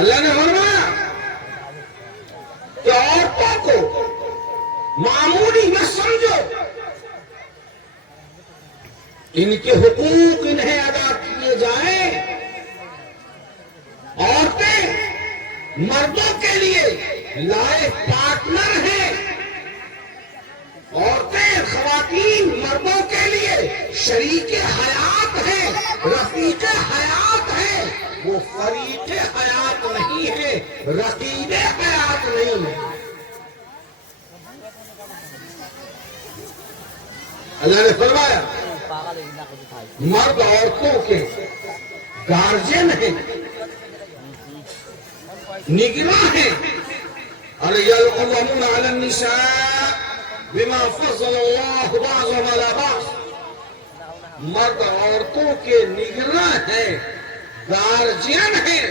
اللہ نے فرمایا کہ عورتوں کو معمولی نہ سمجھو، ان کے حقوق انہیں ادا کیے جائیں۔ عورتیں مردوں کے لیے لائف پارٹنر ہیں، عورتیں خواتین مردوں کے لیے شریک حیات ہیں، رفیق حیات ہیں۔ وہ فریق حیات نہیں ہے، رقیب حیات نہیں ہے۔ اللہ نے فرمایا مرد عورتوں کے گارجین ہیں، نگراں ہیں۔ القوامون علی النساء بما فضل اللہ بعضهم علی بعض۔ مرد عورتوں کے نگراں ہیں، گارجین ہیں۔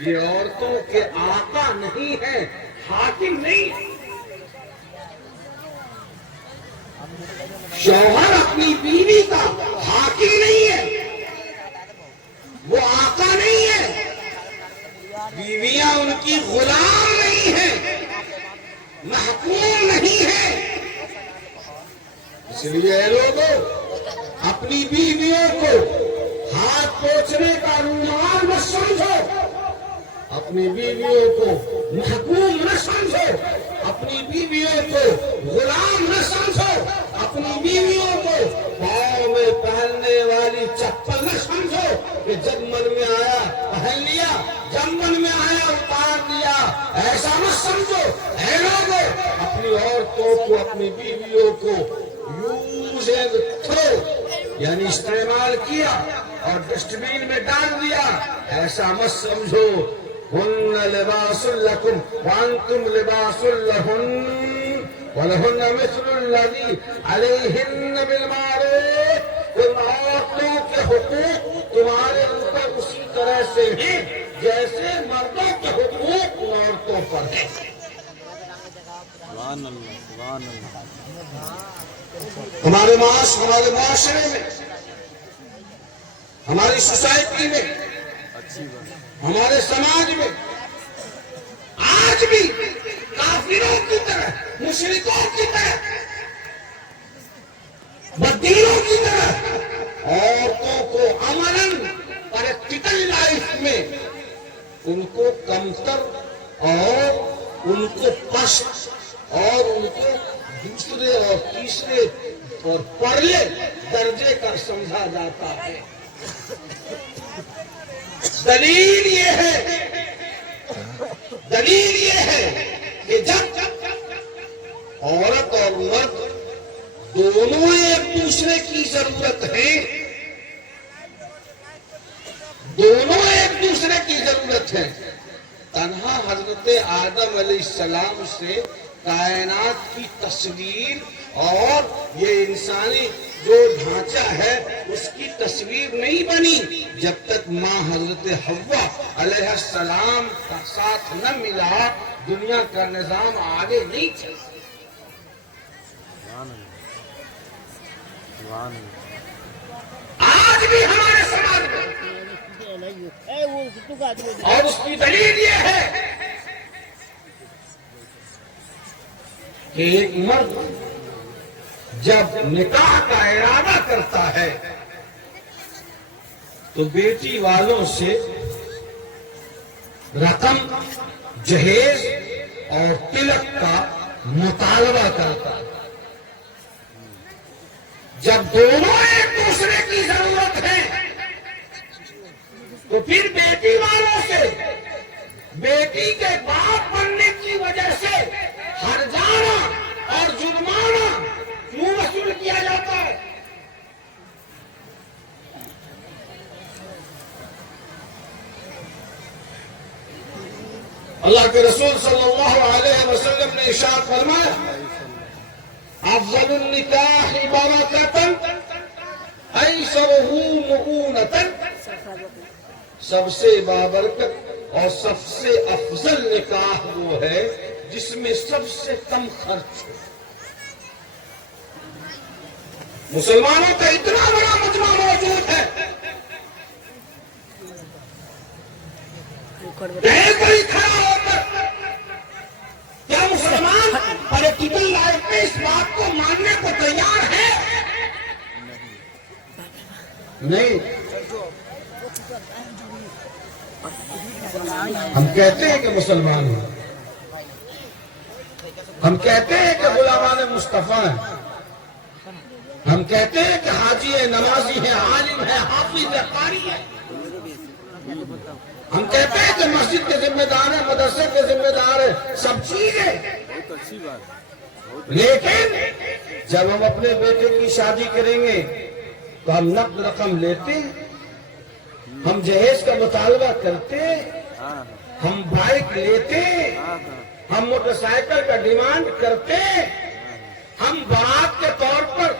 یہ عورتوں کے آقا نہیں ہیں، حاکم نہیں۔ شوہر اپنی بیوی کا حاکم نہیں ہے، وہ آقا نہیں ہے۔ بیویاں ان کی غلام نہیں ہیں، محکوم نہیں ہے۔ اس لیے اے لوگوں، اپنی بیویوں کو ہاتھ پوچھنے کا رومال نہ سمجھو، اپنی بیویوں کو محکوم نہ سمجھو، اپنی بیویوں کو غلام نہ سمجھو، اپنی بیویوں کو پاؤں میں پہننے والی چپل نہ سمجھو کہ جب من میں آیا پہن لیا، جب من میں آیا اتار دیا۔ ایسا مت سمجھو۔ اے لوگوں، اپنی عورتوں کو، اپنی بیویوں کو یوز اینڈ تھرو، یعنی استعمال کیا اور ڈسٹ بین میں ڈال دیا، ایسا مت سمجھو۔ ہن لباس لکم وانتم لباس لہن وَلَهُنَّ مِثْلُ الَّذِي عَلَيْهِنَّ بِالْمَعْرُوفِ۔ ان عورتوں کے حقوق تمہارے اوپر اسی طرح سے ہیں جیسے مردوں کے حقوق عورتوں پر ہیں۔ ہمارے معاشرے میں، ہماری سوسائٹی میں، ہمارے سماج میں آج بھی کافروں کی طرح، مشرکوں کی طرح، بدینوں کی طرح عورتوں کو عملاً پریکٹیکل لائف میں ان کو کمتر اور ان کو پست اور ان کو دوسرے اور تیسرے اور پرلے درجے کا سمجھا جاتا ہے۔ دلیل یہ ہے کہ جب عورت اور مرد دونوں ایک دوسرے کی ضرورت ہے، دونوں ایک دوسرے کی ضرورت ہے۔ تنہا حضرت آدم علیہ السلام سے کائنات کی تصویر اور یہ انسانی جو ڈھانچہ ہے اس کی تصویر نہیں بنی جب تک ماں حضرت حوا علیہ السلام کا ساتھ نہ ملا، دنیا کا نظام آگے نہیں چل سکتا۔ آج بھی ہمارے سماج میں، اور اس کی دلیل یہ ہے کہ ایک مرد جب نکاح کا ارادہ کرتا ہے تو بیٹی والوں سے رقم، جہیز اور تلک کا مطالبہ کرتا ہے۔ جب دونوں ایک دوسرے کی ضرورت ہے تو پھر بیٹی والوں سے بیٹی کے باپ بننے کی وجہ سے ہرجانہ اور جرمانہ کیوں وصول کیا جاتا ہے؟ اللہ کے رسول صلی اللہ علیہ وسلم نے ارشاد فرمایا، افضل النکاح برکۃ ایسرہ مؤونۃ۔ سب سے بابرکت اور سب سے افضل نکاح وہ ہے جس میں سب سے کم خرچ ہو۔ مسلمانوں کا اتنا بڑا مجمع موجود ہے، کہیں کوئی کھڑا ہو کر کیا مسلمان پریکٹیکل لائف میں اس بات کو ماننے کو تیار ہے؟ نہیں. ہم کہتے ہیں کہ مسلمان ہیں, ہم کہتے ہیں کہ غلامان مصطفیٰ ہیں, ہم کہتے ہیں کہ حاجی ہے, نمازی ہے, عالم ہے, حافظ ہے, قاری ہے, ہم کہتے ہیں کہ مسجد کے ذمہ دار ہیں, مدرسے کے ذمہ دار ہیں, سب چیزیں. لیکن جب ہم اپنے بیٹے کی شادی کریں گے تو ہم نقد رقم لیتے ہیں, ہم جہیز کا مطالبہ کرتے ہیں, ہم بائک لیتے ہیں, ہم موٹر سائیکل کا ڈیمانڈ کرتے ہیں, ہم بارات کے طور پر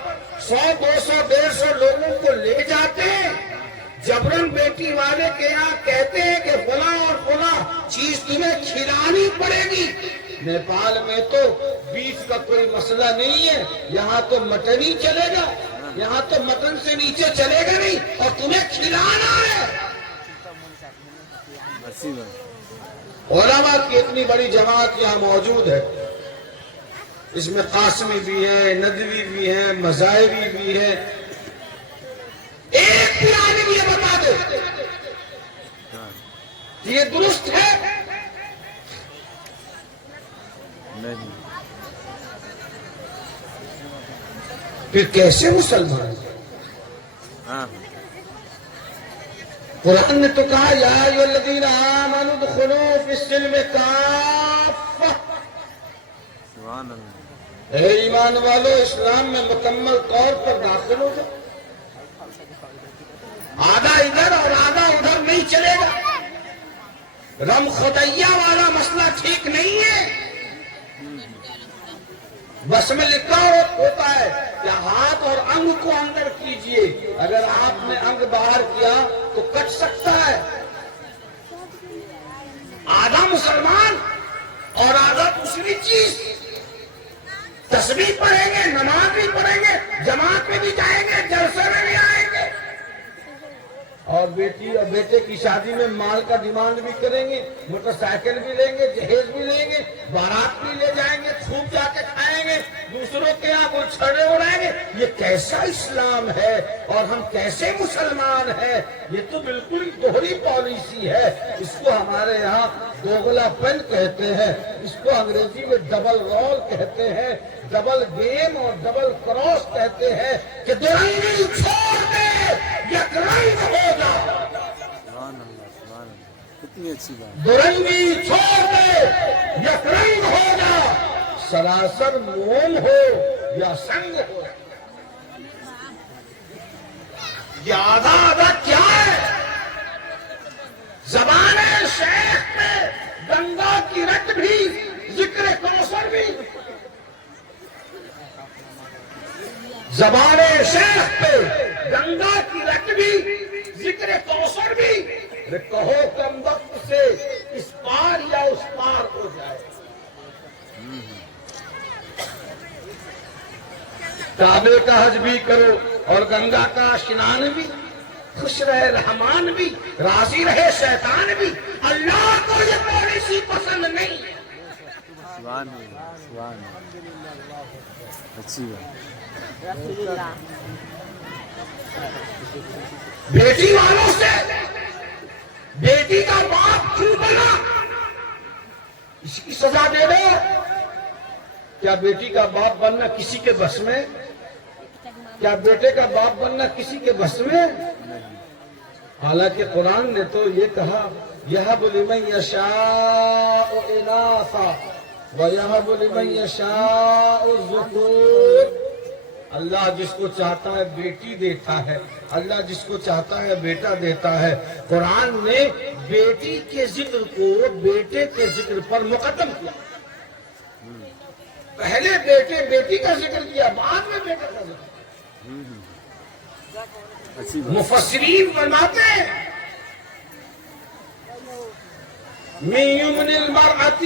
100 200 150 لوگوں کو لے جاتے ہیں, جبرن بیٹی والے کے یہاں کہتے ہیں کہ فلاں اور فلاں چیز تمہیں کھلانی پڑے گی. نیپال میں تو بیف کا کوئی مسئلہ نہیں ہے, یہاں تو مٹن ہی چلے گا, یہاں تو مٹن سے نیچے چلے گا نہیں اور تمہیں کھلانا ہے. علماء کی اتنی بڑی جماعت یہاں موجود ہے, اس میں قاسمی بھی ہے, ندوی بھی ہے, مذاہبی بھی ہے. ایک بھی عالم یہ بتا دے کہ یہ درست ہے؟ نہیں. پھر کیسے مسلمان؟ قرآن نے تو کہا یا ایھا الذین آمنوا ادخلوا فی السلم کافہ, اے ایمان والو اسلام میں مکمل طور پر داخل ہو جاؤ. آدھا ادھر اور آدھا ادھر نہیں چلے گا. رم خدیہ والا مسئلہ ٹھیک نہیں ہے. بس میں لکھا ہوتا ہے کہ ہاتھ اور انگ کو اندر کیجئے, اگر آپ نے انگ باہر کیا تو کٹ سکتا ہے. آدھا مسلمان اور آدھا دوسری چیز. تسبیح پڑھیں گے, نماز بھی پڑھیں گے, جماعت میں بھی جائیں گے, جلسے میں بھی آئیں گے, اور بیٹی اور بیٹے کی شادی میں مال کا ڈیمانڈ بھی کریں گے, موٹر سائیکل بھی لیں گے, جہیز بھی لیں گے, بارات بھی لے جائیں گے, خوب جا کے کھائیں گے, دوسروں کے یہاں کوئی چھڑے اڑائیں گے. یہ کیسا اسلام ہے اور ہم کیسے مسلمان ہیں؟ یہ تو بالکل ہی دوہری پالیسی ہے. اس کو ہمارے یہاں دوغلا پن کہتے ہیں, اس کو انگریزی میں ڈبل رول کہتے ہیں, ڈبل گیم اور ڈبل کراس کہتے ہیں کہ دو رنگی چھوڑ دے یک رنگ ہو جا. کتنی اچھی بات. دو رنگی چھوڑ دے یک رنگ ہو جا, سراسر موم ہو یا سنگ ہو. یہ آدھا آدھا کیا ہے؟ زبان شیخ میں گنگا کی رت بھی, ذکر کوثر بھی. زبان شیخ پہ گنگا کی رت بھی, ذکر کوثر بھی. کہو کم وقت سے اس پار یا اس پار ہو جائے. کعبے کا حج بھی کرو اور گنگا کا اشنان بھی, خوش رہے رحمان بھی, راضی رہے شیطان بھی. اللہ کو یہ پالیسی پسند نہیں. سبحان اللہ, سبحان اللہ, اچھی بات. بیٹی والوں سے بیٹی کا باپ کیوں بنا, اس کی سزا دے دو. کیا بیٹی کا باپ بننا کسی کے بس میں؟ کیا بیٹے کا باپ بننا کسی کے بس میں؟ حالانکہ قرآن نے تو یہ کہا یَهَبُ لِمَن يَشَاءُ إِنَاثًا وَيَهَبُ لِمَن يَشَاءُ الذُّكُورَ. اللہ جس کو چاہتا ہے بیٹی دیتا ہے, اللہ جس کو چاہتا ہے بیٹا دیتا ہے. قرآن نے بیٹی کے ذکر کو بیٹے کے ذکر پر مقدم کیا. پہلے بیٹے بیٹی کا ذکر کیا, بعد میں بیٹا کا ذکر. مفسرین فرماتے ہیں من یمن المرأة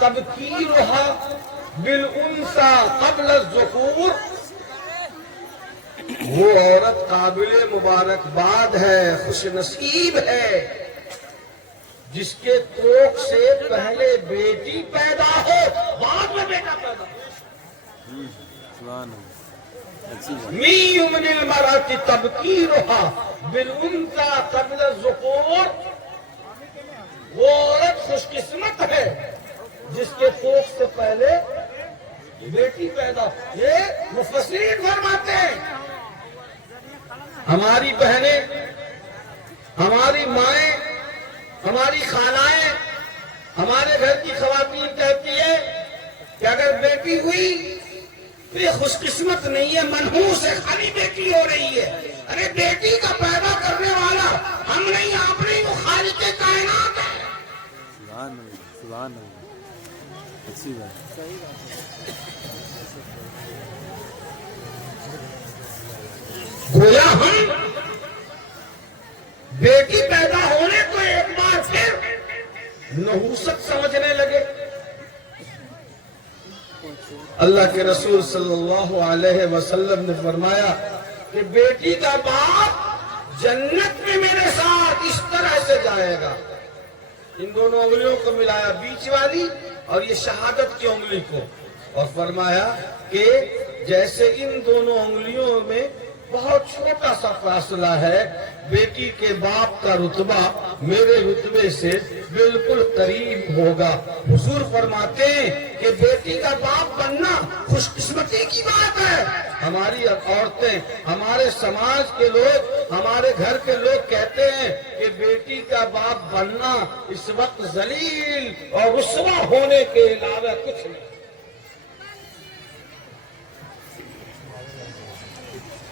تبکیرها بالانثى قبل الذکور. وہ عورت قابل مبارکباد ہے, خوش نصیب ہے جس کے کوکھ سے پہلے بیٹی پیدا ہو بعد میں بیٹا پیدا ہو. سبحان اللہ اچھی بات می یمن المرأة تبکیرها بالانثى قبل الذکور. وہ عورت خوش قسمت ہے جس کے کوکھ سے پہلے بیٹی پیدا ہو. یہ مفسرین فرماتے ہیں ہماری بہنیں، ہماری مائیں، ہماری خالائیں، ہمارے گھر کی خواتین کہتی ہے کہ اگر بیٹی ہوئی تو یہ خوش قسمت نہیں ہے، منحوس ہے، خالی بیٹی ہو رہی ہے. ارے بیٹی کا پیدا کرنے والا ہم نہیں، آپ نہیں، وہ خالق کائنات ہے. سبحان اللہ سبحان اللہ اچھی بات گویا ہم بیٹی پیدا ہونے کو ایک بار پھر نحوست سمجھنے لگے. اللہ کے رسول صلی اللہ علیہ وسلم نے فرمایا کہ بیٹی کا باپ جنت میں میرے ساتھ اس طرح سے جائے گا. ان دونوں انگلیوں کو ملایا، بیچ والی اور یہ شہادت کی انگلی کو، اور فرمایا کہ جیسے ان دونوں انگلیوں میں بہت چھوٹا سا فاصلہ ہے، بیٹی کے باپ کا رتبہ میرے رتبے سے بالکل قریب ہوگا. حضور فرماتے ہیں کہ بیٹی کا باپ بننا خوش قسمتی کی بات ہے. ہماری عورتیں، ہمارے سماج کے لوگ، ہمارے گھر کے لوگ کہتے ہیں کہ بیٹی کا باپ بننا اس وقت ذلیل اور رسوا ہونے کے علاوہ کچھ نہیں.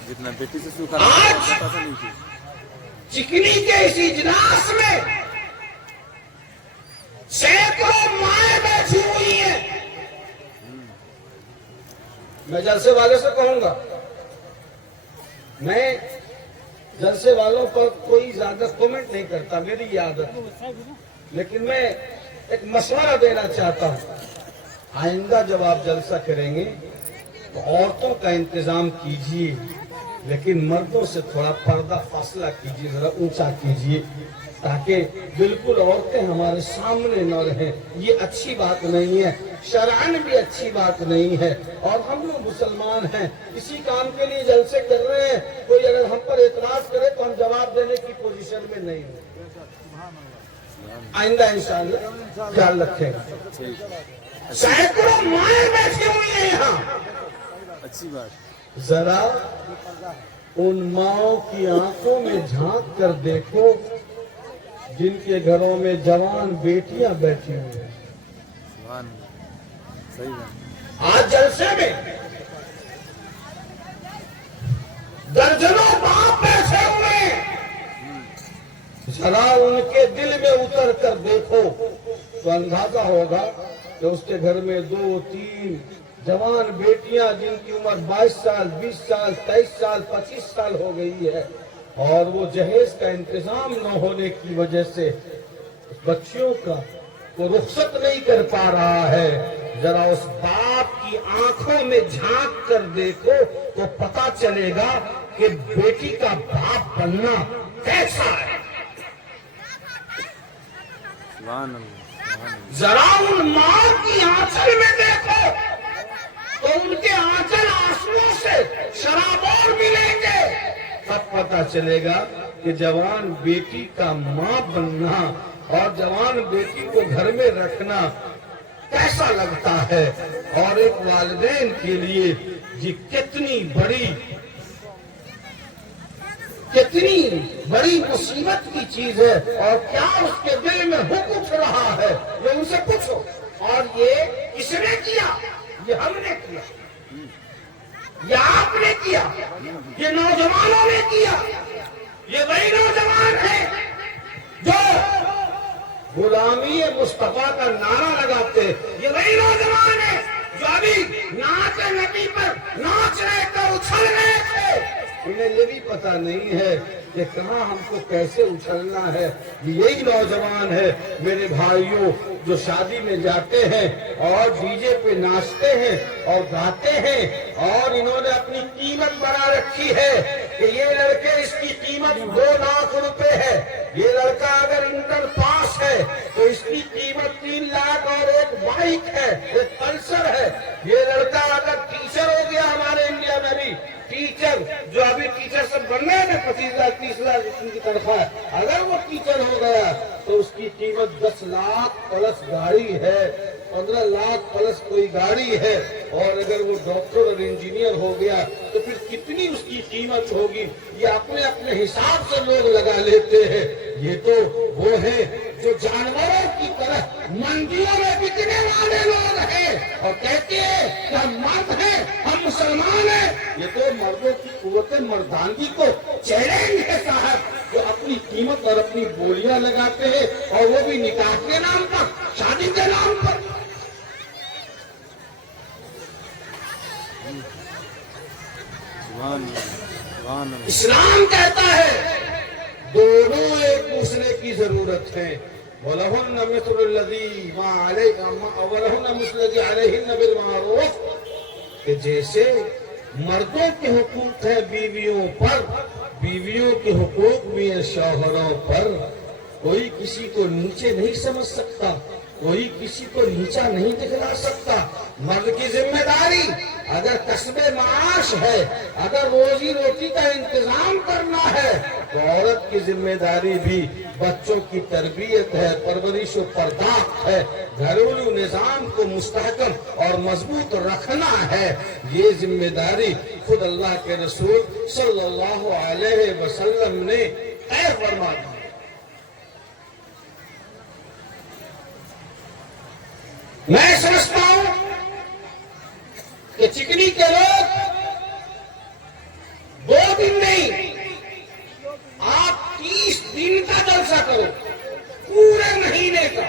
جتنا بیٹی سے سوکھا آج پتہ نہیں تھی. چکنی کے اس اجلاس میں سینکڑوں مائیں بیٹھی ہوئی ہیں. میں جلسے والے سے کہوں گا، میں جلسے والوں پر کوئی زیادہ کومنٹ نہیں کرتا، میری یہ عادت ہے، لیکن میں ایک مشورہ دینا چاہتا ہوں. آئندہ جب آپ جلسہ کریں گے تو عورتوں کا انتظام کیجیے، لیکن مردوں سے تھوڑا پردہ فاصلہ کیجیے، ذرا اونچا کیجیے، تاکہ بالکل عورتیں ہمارے سامنے نہ رہیں. یہ اچھی بات نہیں ہے، شرعاً بھی اچھی بات نہیں ہے. اور ہم لوگ مسلمان ہیں، اسی کام کے لیے جلسے کر رہے ہیں. کوئی اگر ہم پر اعتراض کرے تو ہم جواب دینے کی پوزیشن میں نہیں ہیں. آئندہ انشاءاللہ خیال رکھیں گے. سینکڑوں مائیں بیٹھی ہوئی ہیں یہاں. اچھی بات ذرا ان ماؤں کی آنکھوں میں جھانک کر دیکھو جن کے گھروں میں جوان بیٹیاں بیٹھی ہوئی ہیں. سبحان اللہ صحیح بات آج جلسے میں درجنوں باپ بیٹھے ہوئے ہیں. ذرا ان کے دل میں اتر کر دیکھو تو اندازہ ہوگا کہ اس کے گھر میں 2 3 جوان بیٹیاں جن کی عمر 22 سال 20 سال 23 سال 25 سال ہو گئی ہے، اور وہ جہیز کا انتظام نہ ہونے کی وجہ سے اس بچیوں کا وہ رخصت نہیں کر پا رہا ہے. ذرا اس باپ کی آنکھوں میں جھانک کر دیکھو تو پتا چلے گا کہ بیٹی کا باپ بننا کیسا ہے. سبحان اللہ ذرا ان ماں کی آنچل میں دیکھو تو ان کے آنچل آنسوؤں سے شرابور ملیں گے. تب پتا چلے گا کہ جوان بیٹی کا ماں بننا اور جوان بیٹی کو گھر میں رکھنا کیسا لگتا ہے. اور ایک والدین کے لیے یہ کتنی بڑی مصیبت کی چیز ہے، اور کیا اس کے دل میں حکم اٹھ رہا ہے یہ ان سے پوچھو. اور یہ کس نے کیا؟ یہ ہم نے کیا، یہ آپ نے کیا، یہ نوجوانوں نے کیا. یہ وہی نوجوان ہیں جو غلامی مصطفیٰ کا نعرہ لگاتے. یہ وہی نوجوان ہیں جو ابھی نعت نبی پر ناچ رہے تھے، اچھل رہے تھے. انہیں یہ بھی پتا نہیں ہے کہ کہاں ہم کو کیسے اچھلنا ہے. یہی نوجوان ہے میرے بھائیوں جو شادی میں جاتے ہیں اور ڈی جے پہ ناچتے ہیں اور گاتے ہیں، اور انہوں نے اپنی قیمت بنا رکھی ہے کہ یہ لڑکے اس کی قیمت 2 لاکھ روپے ہے. یہ لڑکا اگر انٹر پاس ہے ٹھیک ہے، ایک کلچر ہے. یہ لڑکا اگر ٹیچر ہو گیا ہمارے انڈیا میں بھی، ٹیچر جو ابھی ٹیچر سب بن رہے ہیں 25 لاکھ 30 لاکھ ان کی تنخواہ، اگر وہ ٹیچر ہو گیا تو اس کی قیمت 10 لاکھ پلس گاڑی ہے، 15 لاکھ پلس کوئی گاڑی ہے. اور اگر وہ ڈاکٹر اور انجینئر ہو گیا تو پھر کتنی اس کی قیمت ہوگی؟ یہ اپنے اپنے حساب سے لوگ لگا لیتے ہیں. یہ تو وہ ہے جو جانوروں کی طرح منڈیوں میں بکنے والے لوگ ہیں اور کہتے ہیں کہ ہم مرد ہیں، ہم مسلمان ہیں. یہ تو مردوں کی قوت مردانگی کو چیلنج ہے صاحب، جو اپنی قیمت اور اپنی بولیاں لگاتے ہیں، اور وہ بھی نکاح کے نام پر، شادی کے نام پر. سبحان اللہ، سبحان اللہ. اسلام کہتا ہے دونوں ایک دوسرے کی ضرورت ہے. وَلَهُنَّ مِثْلُ الَّذِي مَا عَلَيْكَ وَلَهُنَّ مِثْلُ الَّذِي عَلَيْهِنَّ بِالْمَعْرُوفِ، کہ جیسے مردوں کے حقوق ہیں بیویوں پر، بیویوں کے حقوق بھی ہیں شوہروں پر. کوئی کسی کو نیچے نہیں سمجھ سکتا، کوئی کسی کو نیچا نہیں دکھلا سکتا. مرد کی ذمہ داری اگر کسب معاش ہے، اگر روزی روٹی کا انتظام کرنا ہے، تو عورت کی ذمہ داری بھی بچوں کی تربیت ہے، پرورش و پرداخت ہے، گھریلو نظام کو مستحکم اور مضبوط رکھنا ہے. یہ ذمہ داری خود اللہ کے رسول صلی اللہ علیہ وسلم نے طے فرما دی. میں سمجھتا ہوں کہ چکنی کے لوگ 2 دن نہیں، آپ 30 دن کا جلسہ کرو، پورے مہینے کا.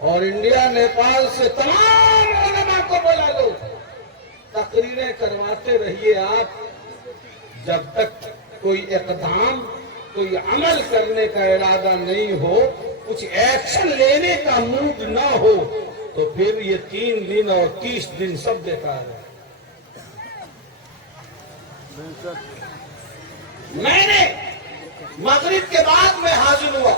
اور انڈیا نیپال سے تمام علماء کو بلا لو، تقریریں کرواتے رہیے آپ، جب تک کوئی اقدام، کوئی عمل کرنے کا ارادہ نہیں ہو، کچھ ایکشن لینے کا موڈ نہ ہو، تو پھر یہ 3 دن اور 30 دن سب بیکار ہے. میں نے مغرب کے بعد میں حاضر ہوا،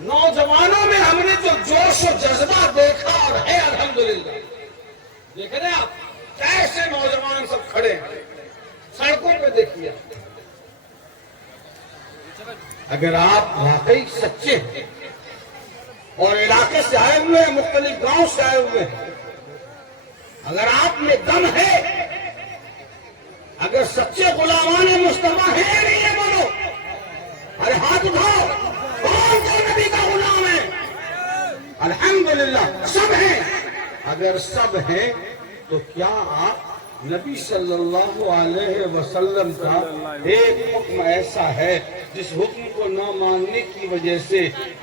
نوجوانوں میں ہم نے جو جوش و جذبہ دیکھا اور ہے الحمدللہ. دیکھ رہے ہیں آپ کیسے نوجوان سب کھڑے ہیں سڑکوں پہ، دیکھیے. اگر آپ واقعی سچے ہیں اور علاقے سے آئے ہوئے ہیں، مختلف گاؤں سے آئے ہوئے ہیں، اگر آپ میں دم ہے، اگر سچے غلامان مصطفیٰ ہیں یا نہیں ہے، بولو. ارے ہاتھ اٹھاؤ، کون نبی کا غلام ہے؟ الحمدللہ سب ہیں. اگر سب ہیں تو کیا آپ نبی صلی اللہ علیہ وسلم کا ایک حکم ایسا ہے جس حکم کو نہ ماننے کی وجہ سے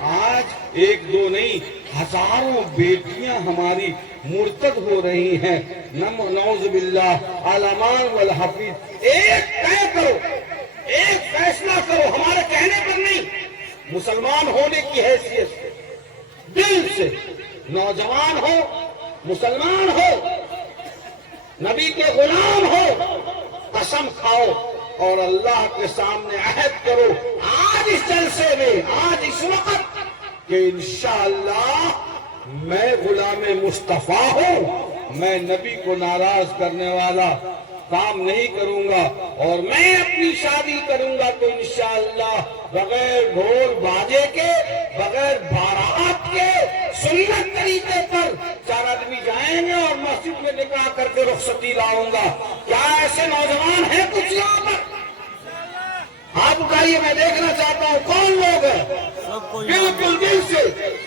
آج 1 2 نہیں ہزاروں بیٹیاں ہماری مرتد ہو رہی ہیں؟ نعوذ باللہ. علمان والحفیظ ایک طے کرو، ایک فیصلہ کرو، ہمارے کہنے پر نہیں، مسلمان ہونے کی حیثیت سے، دل سے، نوجوان ہو، مسلمان ہو، نبی کے غلام ہو، قسم کھاؤ اور اللہ کے سامنے عہد کرو آج اس جلسے میں، آج اس وقت، کہ انشاءاللہ میں غلام مصطفیٰ ہوں، میں نبی کو ناراض کرنے والا کام نہیں کروں گا، اور میں اپنی شادی کروں گا تو انشاءاللہ بغیر ڈھول باجے کے، بغیر بارات کے، سنت طریقے پر 4 آدمی جائیں گے اور مسجد میں نکاح کر کے رخصتی لاؤں گا. کیا ایسے نوجوان ہیں کچھ یہاں پر؟ ہاتھ اٹھائیے، میں دیکھنا چاہتا ہوں کون لوگ ہیں بالکل دل سے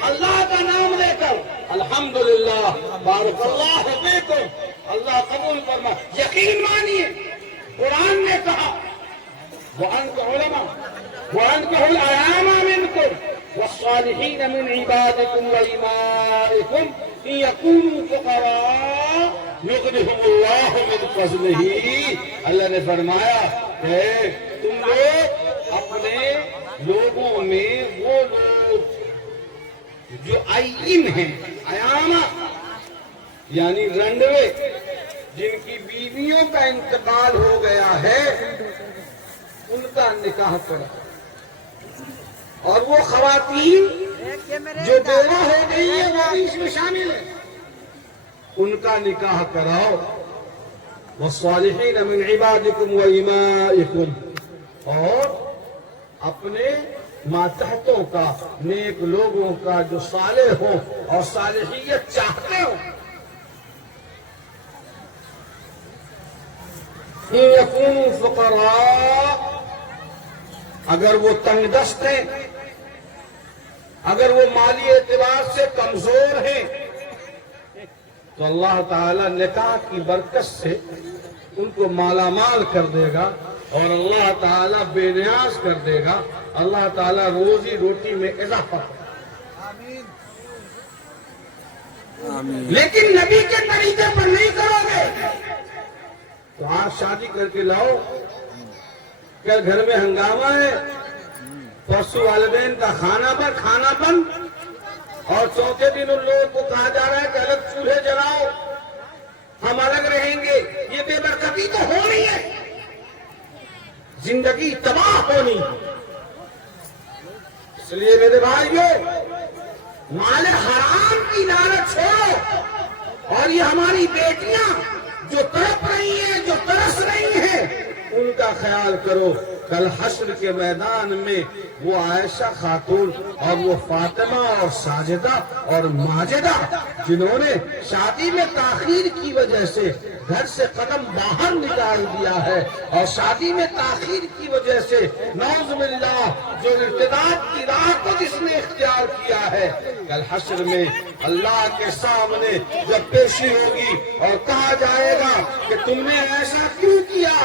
اللہ کا نام لے کر. الحمدللہ، بارک اللہ فیکم، اللہ قبول فرما. یقین مانیے قرآن نے کہا وَأَنْتُ عُلَمَا وَأَنْتُ الْأَيَامَ مِنْكُمْ وَالصَّالِحِينَ مِنْ عِبَادِكُمْ وَإِمَائِكُمْ إِنْ يَكُونُوا فُقَرَاءَ يُغْنِهُمُ اللَّهُ مِنْ فَضْلِهِ. اللہ نے فرمایا کہ تم لوگ اپنے لوگوں میں وہ لوگ جو ایام ہیں، ایامہ یعنی رنڈوے، جن کی بیویوں کا انتقال ہو گیا ہے، ان کا نکاح کرو. اور وہ خواتین جو بیوہ ہو گئی ہیں وہ بھی اس میں شامل ہے، ان کا نکاح کراؤ. والصالحین من عبادکم و امائکم، اور اپنے ماتحتوں کا، نیک لوگوں کا جو صالح ہوں اور صالحیت چاہتے ہوں. ان یکونوا فقراء، اگر وہ تنگ دست ہیں، اگر وہ مالی اعتبار سے کمزور ہیں، تو اللہ تعالی نکاح کی برکت سے ان کو مالا مال کر دے گا، اور اللہ تعالی بے نیاز کر دے گا. اللہ تعالی روزی روٹی میں اضافہ کرے گا. آمین. لیکن نبی کے طریقے پر نہیں کرو گے تو آپ شادی کر کے لاؤ، کل گھر میں ہنگامہ ہے، پرسوں والدین کا کھانا بند، اور چوتھے دن ان لوگوں کو کہا جا رہا ہے کہ الگ چولہے جلاؤ، ہم الگ رہیں گے. یہ بے برکتی تو ہونی ہے، زندگی تباہ ہونی. اس لیے میرے بھائیو، مال حرام کی لالچ چھوڑو، اور یہ ہماری بیٹیاں جو تڑپ رہی ہیں، جو ترس رہی ہیں، ان کا خیال کرو. کل حشر کے میدان میں وہ عائشہ خاتون اور وہ فاطمہ اور ساجدہ اور ماجدہ جنہوں نے شادی میں تاخیر کی وجہ سے گھر سے قدم باہر نکال دیا ہے، اور شادی میں تاخیر کی وجہ سے نعوذ باللہ جو ارتداد کی راہ کو جس نے اختیار کیا ہے، کل حشر میں اللہ کے سامنے جب پیشی ہوگی اور کہا جائے گا کہ تم نے ایسا کیوں کیا،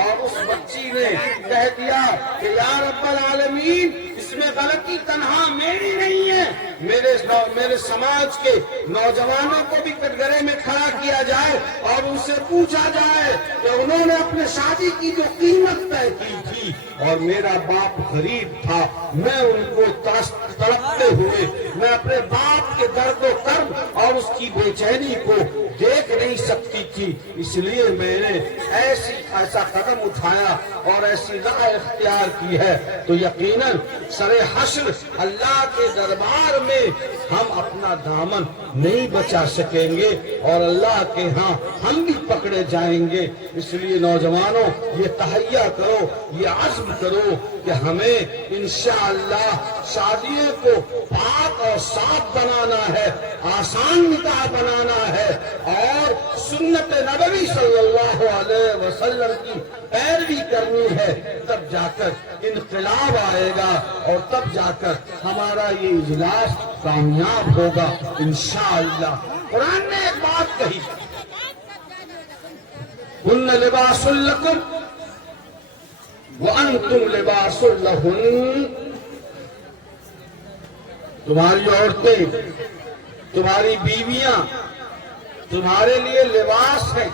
اور اس بچی نے کہہ دیا کہ یا رب العالمین اس میں غلطی تنہا میری نہیں ہے، میرے سماج کے نوجوانوں کو بھی کٹگرے میں کھڑا کیا جائے اور ان سے پوچھا جائے کہ انہوں نے اپنے شادی کی جو قیمت طے کی تھی، اور میرا باپ غریب تھا، میں ان کو تڑپتے ہوئے، میں اپنے باپ کے درد و کرب اور اس کی بے چینی کو دیکھ نہیں سکتی تھی، اس لیے میں نے ایسا قدم اٹھایا اور ایسی راہ اختیار کی ہے. تو یقیناً سر حشر اللہ کے دربار میں ہم اپنا دامن نہیں بچا سکیں گے، اور اللہ کے ہاں ہم بھی پکڑے جائیں گے. اس لیے نوجوانوں یہ تہیہ کرو، یہ عزم کرو کہ ہمیں انشاءاللہ شادیوں کو پاک اور صاف بنانا ہے، آسان نکاح بنانا ہے، اور سنت نبوی صلی اللہ علیہ وسلم کی پیروی کرنی ہے. تب جا کر انقلاب آئے گا، اور تب جا کر ہمارا یہ اجلاس کامیاب ہوگا انشاءاللہ. قرآن نے ایک بات کہی، ہن لباس لکم وانتم لباس لہن، تمہاری عورتیں، تمہاری بیویاں تمہارے لیے لباس ہے.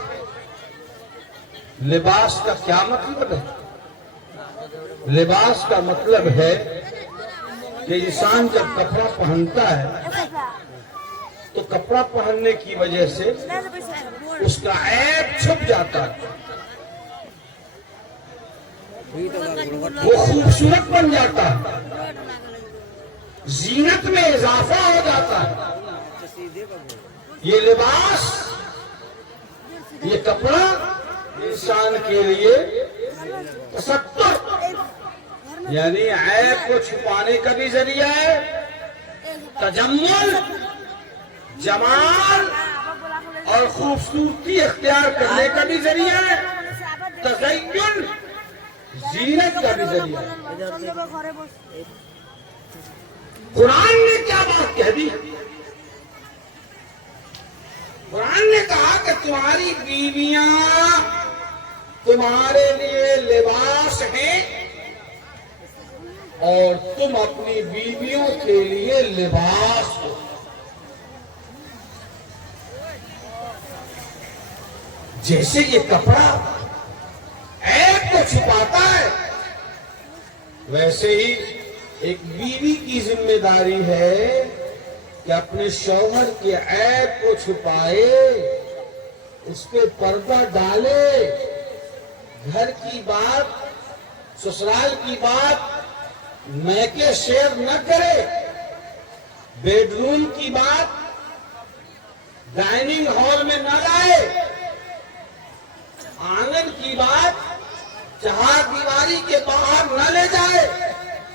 لباس کا کیا مطلب ہے؟ لباس کا مطلب ہے کہ انسان جب کپڑا پہنتا ہے تو کپڑا پہننے کی وجہ سے اس کا عیب چھپ جاتا ہے، وہ خوبصورت بن جاتا ہے، زینت میں اضافہ ہو جاتا ہے. یہ لباس، یہ کپڑا انسان کے لیے تستر یعنی عیب کو چھپانے کا بھی ذریعہ ہے، تجمل، جمال اور خوبصورتی اختیار کرنے کا بھی ذریعہ ہے، تزین، زینت کا بھی ذریعہ ہے. قرآن نے کیا بات کہہ دی؟ قرآن نے کہا کہ تمہاری بیویاں تمہارے لیے لباس ہیں، اور تم اپنی بیویوں کے لیے لباس ہو. جیسے یہ کپڑا عیب کو چھپاتا ہے، ویسے ہی ایک بیوی کی ذمہ داری ہے کہ اپنے شوہر کے عیب کو چھپائے، اس پہ پردہ ڈالے، گھر کی بات، سسرال کی بات میکے شیئر نہ کرے، بیڈ روم کی بات ڈائننگ ہال میں نہ لائے، آنگن کی بات چہار دیواری کے باہر نہ لے جائے،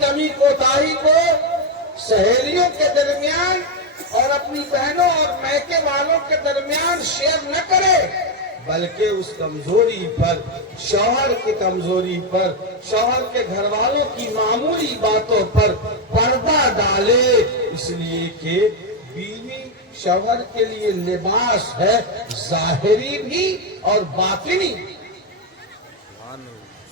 کمی کوتاہی کو سہیلیوں کے درمیان اور اپنی بہنوں اور میکے والوں کے درمیان شیئر نہ کرے، بلکہ اس کمزوری پر، شوہر کی کمزوری پر، شوہر کے گھر والوں کی معمولی باتوں پر پردہ ڈالے، اس لیے کہ بیوی شوہر کے لیے لباس ہے، ظاہری بھی اور باطنی۔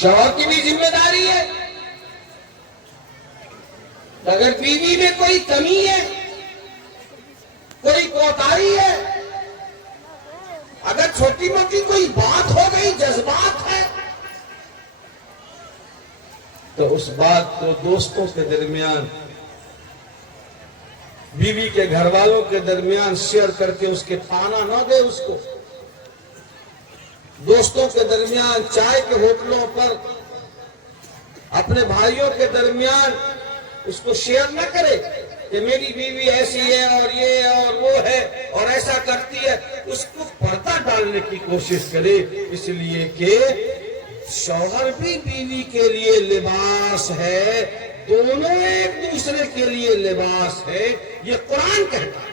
شوہر کی بھی ذمہ داری ہے، اگر بیوی میں کوئی کمی ہے، کوئی کوتاہی ہے، اگر چھوٹی موٹی کوئی بات ہو گئی، جذبات ہے، تو اس بات کو دوستوں کے درمیان، بیوی کے گھر والوں کے درمیان شیئر کر کے اس کے تانا نہ دے، اس کو دوستوں کے درمیان، چائے کے ہوٹلوں پر، اپنے بھائیوں کے درمیان اس کو شیئر نہ کرے کہ میری بیوی ایسی ہے اور یہ ہے اور وہ ہے اور ایسا کرتی ہے، اس کو پردہ ڈالنے کی کوشش کرے، اس لیے کہ شوہر بھی بیوی کے لیے لباس ہے، دونوں ایک دوسرے کے لیے لباس ہے، یہ قرآن کہتا ہے۔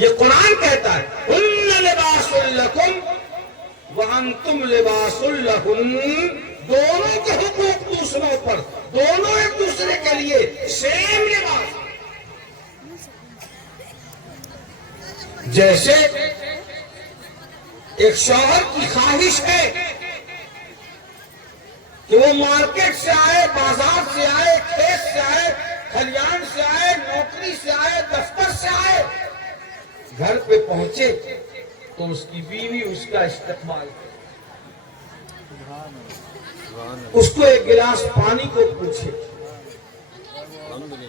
یہ قرآن کہتا ہے ہن لباس لکم وانتم لباس لہن، دونوں کے حقوق دوسروں پر، دونوں ایک دوسرے کے لیے سیم لباس۔ جیسے ایک شوہر کی خواہش ہے کہ وہ مارکیٹ سے آئے، بازار سے آئے، کھیت سے آئے، کھلیان سے آئے، نوکری سے آئے، دفتر سے آئے، گھر پہ پہنچے تو اس کی بیوی اس کا استقبال کرے، اس کو ایک گلاس پانی کو پوچھے،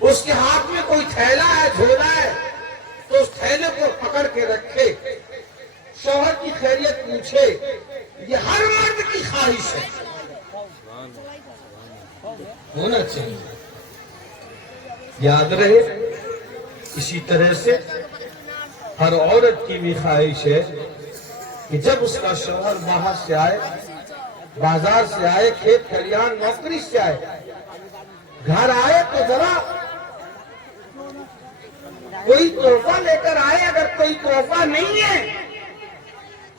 اس کے ہاتھ میں کوئی تھیلا ہے، جھولا ہے، تو اس تھیلے کو پکڑ کے رکھے، شوہر کی خیریت پوچھے، یہ ہر مرد کی خواہش ہے، ہونا چاہیے۔ یاد رہے، اسی طرح سے ہر عورت کی بھی خواہش ہے کہ جب اس کا شوہر باہر سے آئے، بازار سے آئے، کھیت کھلیان نوکری سے آئے، گھر آئے تو ذرا کوئی تحفہ لے کر آئے، اگر کوئی تحفہ نہیں ہے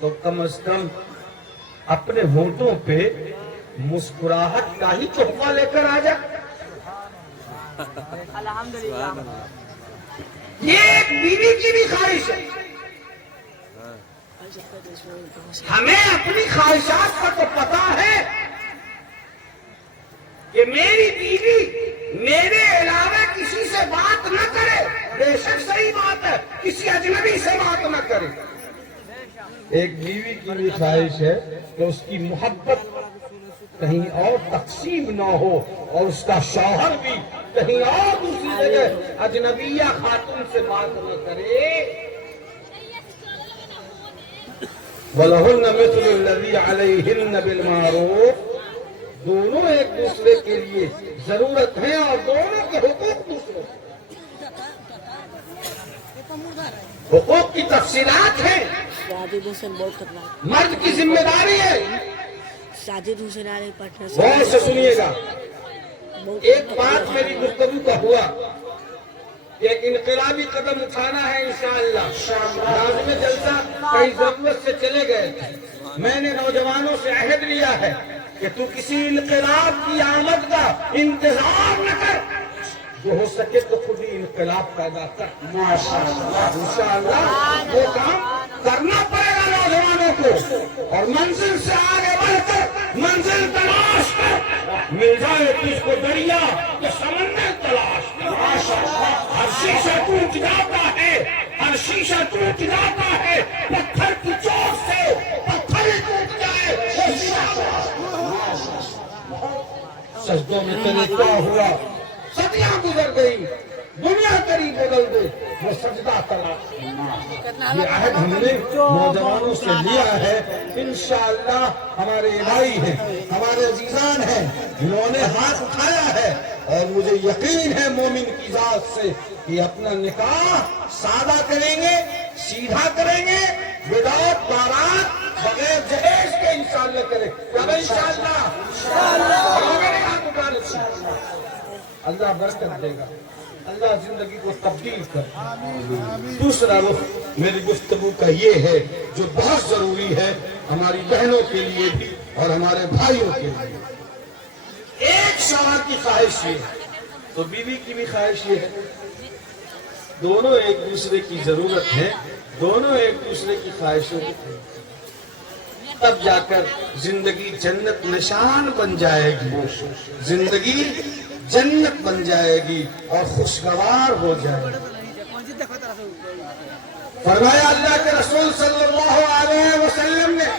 تو کم از کم اپنے ہونٹوں پہ مسکراہٹ کا ہی تحفہ لے کر آ جائے۔ الحمدللہ یہ ایک بیوی کی بھی خواہش ہے۔ ہمیں اپنی خواہشات کا تو پتا ہے کہ میری بیوی میرے علاوہ کسی سے بات نہ کرے، بے شک صحیح بات ہے، کسی اجنبی سے بات نہ کرے۔ ایک بیوی کی بھی خواہش ہے کہ اس کی محبت کہیں اور تقسیم نہ ہو، اور اس کا شوہر بھی کہیں اور دوسری جگہ اجنبیہ خاتون سے بات نہ کرے۔ وَلَهُنَّ مِثْلُ الَّذِي عَلَيْهِنَّ بِالْمَعْرُوفِ، دونوں ایک دوسرے کے لیے ضرورت ہے اور دونوں کے حقوق دوسروں کے۔ حقوق کی تفصیلات ہیں، ساجد حسین بہت خطرناک، مرد کی ذمہ داری ہے، ساجد حسین علیہ پٹنہ غور سے سنیے گا۔ ایک بات میری گفتگو کا ہوا، ایک انقلابی قدم اٹھانا ہے انشاءاللہ۔ لازم جلسہ کئی ضرورت سے چلے گئے تھے، میں نے نوجوانوں سے عہد لیا ہے کہ تو کسی انقلاب کی آمد کا انتظار نہ کر، جو ہو سکے تو خود ہی انقلاب پیدا کر۔ انشاءاللہ وہ کام کرنا پڑے گا نوجوانوں کو، اور منزل سے آگے بڑھ کر منزل تلاش کر، مل جائے تجھ کو دریا تو سمندر تلاش کر۔ ہر شیشہ ٹوٹ جاتا ہے، ہر شیشہ ٹوٹ جاتا ہے، پتھر کی چوٹ سے پتھر ہی ٹوٹ جائے وہ شیشہ۔ سجدوں میں تیرے کیا ہوا، صدیاں گزر گئی، دنیا تری بدل دے وہ سجدہ کرا. یہ عہد ہم نے نوجوانوں سے لیا ہے. انشاءاللہ ہمارے بھائی ہیں, ہمارے عزیزان ہیں, انہوں نے ہاتھ اٹھایا ہے اور مجھے یقین ہے مومن کی ذات سے کہ اپنا نکاح سادہ کریں گے, سیدھا کریں گے, وداؤٹ بارات, بغیر جہیز کے انشاءاللہ کریں. انشاءاللہ اللہ برکت دے گا, اللہ زندگی کو تبدیل کر. دوسرا رخ میری گفتگو کا یہ ہے جو بہت ضروری ہے ہماری بہنوں کے لیے بھی اور ہمارے بھائیوں کے لیے. ایک شوہر کی خواہش یہ ہے تو بیوی کی بھی خواہش یہ ہے, دونوں ایک دوسرے کی ضرورت ہے, دونوں ایک دوسرے کی خواہشوں کی, تب جا کر زندگی جنت نشان بن جائے گی, زندگی جنت بن جائے گی اور خوشگوار ہو جائے گی. فرمایا اللہ کے رسول صلی اللہ علیہ وسلم نے,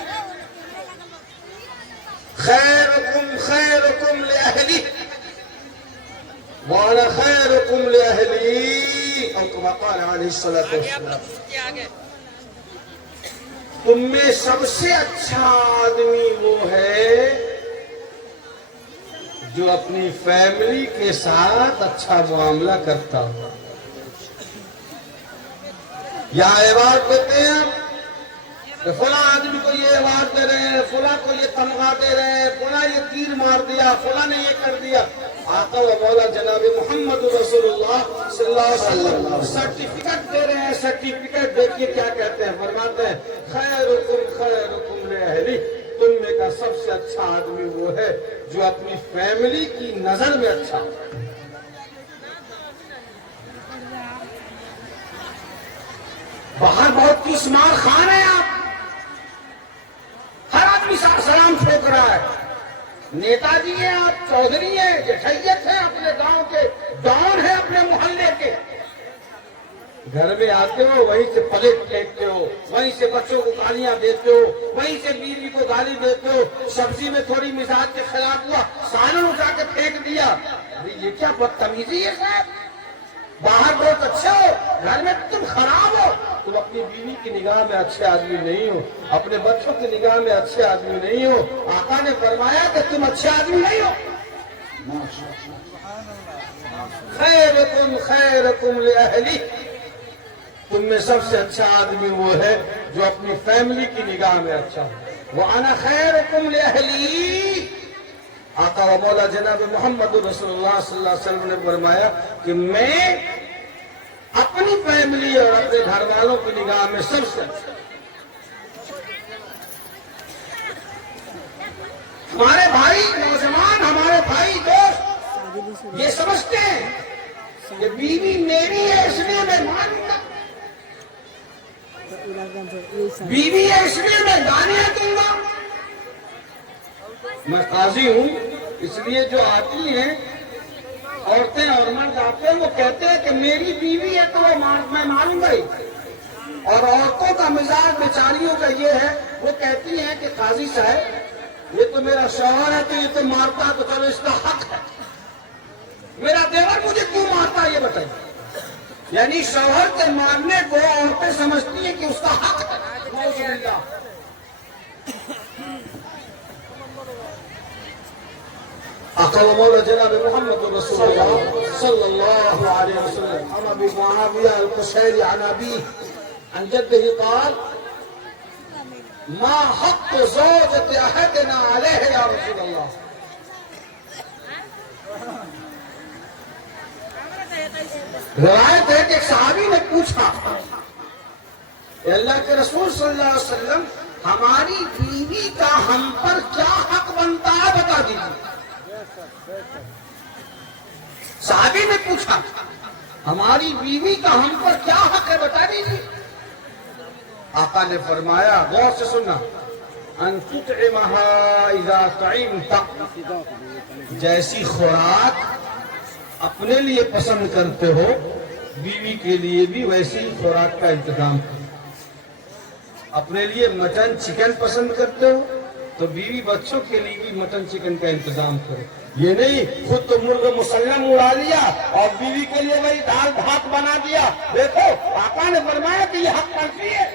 خیرکم خیرکم لأہلی وانا خیرکم لأہلی, اور کما قال علیہ الصلوۃ والسلام, تم میں سب سے اچھا آدمی وہ ہے جو اپنی فیملی کے ساتھ اچھا معاملہ کرتا ہو. یہاں ایوارڈ دیتے ہیں کہ فلاں آدمی کو یہ ایوارڈ دے رہے ہیں, فلاں کو یہ تمغہ دے رہے ہیں, فلاں یہ تیر مار دیا, فلاں نے یہ کر دیا. آقا و مولا جناب محمد رسول اللہ صلی اللہ علیہ وسلم سرٹیفکیٹ دے رہے ہیں. سرٹیفکیٹ دیکھیے کیا کہتے ہیں, فرماتے ہیں خیرکم خیرکم لأہلی, تم میں کا سب سے اچھا آدمی وہ ہے جو اپنی فیملی کی نظر میں اچھا ہے. باہر بہت کچھ مار خان ہے آپ, ہر آدمی سلام ٹھوک رہا ہے. نیتا جی ہیں آپ, چودھری ہیں, جٹھیت ہیں, اپنے گاؤں کے ڈان ہیں, اپنے محلے کے. گھر میں آتے ہو وہیں سے پلیٹ پھینکتے ہو, وہیں سے بچوں کو گالیاں دیتے ہو, وہیں سے بیوی کو گالی دیتے ہو. سبزی میں تھوڑی مزاج کے خلاف ہوا, سالن اٹھا کے پھینک دیا. یہ کیا بدتمیزی ہے صاحب. باہر بہت اچھے ہو, گھر میں تم خراب ہو. تم اپنی بیوی کی نگاہ میں اچھے آدمی نہیں ہو, اپنے بچوں کی نگاہ میں اچھے آدمی نہیں ہو. آقا نے فرمایا کہ تم اچھے آدمی نہیں ہو. خیرکم خیرکم لأہلی, تم میں سب سے اچھا آدمی وہ ہے جو اپنی فیملی کی نگاہ میں اچھا ہو. وَأَنَا خَيْرُكُمْ لِأَهْلِي, آقا و مولا جناب محمد رسول اللہ صلی اللہ علیہ وسلم نے فرمایا کہ میں اپنی فیملی اور اپنے گھر والوں کی نگاہ میں سب سے اچھا. ہمارے بھائی نوجوان, ہمارے بھائی دوست یہ سمجھتے ہیں کہ بیوی میری ہے اس لیے میں مانتا, بیوی ہے اس لیے میں گالیاں دوں گا. میں قاضی ہوں, اس لیے جو آتی ہیں عورتیں اور مرد آتے ہیں وہ کہتے ہیں کہ میری بیوی ہے تو وہ میں ماروں گا ہی. اور عورتوں کا مزاج بیچاریوں کا یہ ہے, وہ کہتی ہیں کہ قاضی صاحب یہ تو میرا شوہر ہے تو یہ تو مارتا ہے تو چلو اس کا حق ہے, میرا دیور مجھے کیوں مارتا ہے یہ بتائیے. یعنی شوہر کے مارنے کو عورتیں سمجھتی ہیں کہ اس کا حق ہے. نعوذ باللہ. آقا و مولا جناب محمد رسول اللہ صلی اللہ علیہ وسلم عن ابی معاویہ القشیری عن ابی عن جدہ قال ما حق زوجة احدنا علیہ یا رسول اللہ. روایت ہے کہ ایک صحابی نے پوچھا کہ اللہ کے رسول صلی اللہ علیہ وسلم ہماری بیوی کا ہم پر کیا حق بنتا ہے بتا دیجیے. صحابی نے پوچھا ہماری بیوی کا ہم پر کیا حق ہے بتا دیجیے. آقا نے فرمایا, غور سے سننا, ان تطعمها اذا طعمت, جیسی خوراک اپنے لیے پسند کرتے ہو بیوی کے لیے بھی ویسی ہی خوراک کا انتظام کرو. اپنے لیے مٹن چکن پسند کرتے ہو تو بیوی بچوں کے لیے بھی مٹن چکن کا انتظام کرو. یہ نہیں خود تو مرغ مسلم اڑا لیا اور بیوی کے لیے وہی دال بھات بنا دیا. دیکھو آقا نے فرمایا کہ یہ حق تلفی ہے.